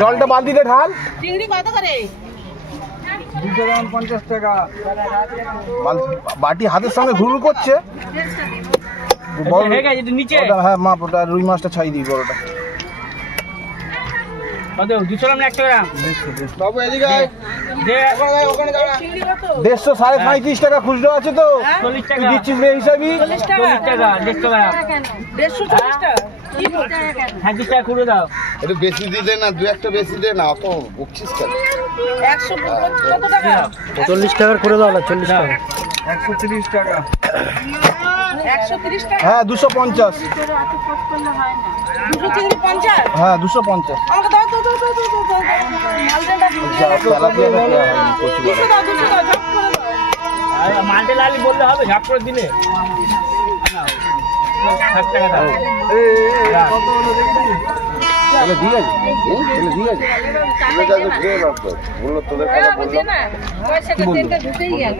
জলটা বালতিতে ঢাল। চিংড়ি কত করে? 250 টাকা। বাটি হাতের সঙ্গে ঘুরঘুর করছে। হ্যাঁ মাপ ওটা রুই মাছটা ছাই দিই বড়টা। 150 35 টাকা খুচরো আছে তো দিচ্ছিস হিসাবই। 40 টাকা 150 টাকা খুঁড়ে দাও। একটু বেশি দিতে না, দু একটা বেশি দে না, অত বকছিস কেন? 40 টাকার করে দাও না। 40 টাকা 130 টাকা। 130 টাকা। হ্যাঁ 250। হ্যাঁ 250। আমাকে দাও তো মাল্টে লালি বললে হবে, ঝাপ করে দিলে 60 টাকা দাও। দিয়ে আছে দিয়ে আছে বললো তোদের কথা বললো না, পয়সাটা ঢুকেই গেল।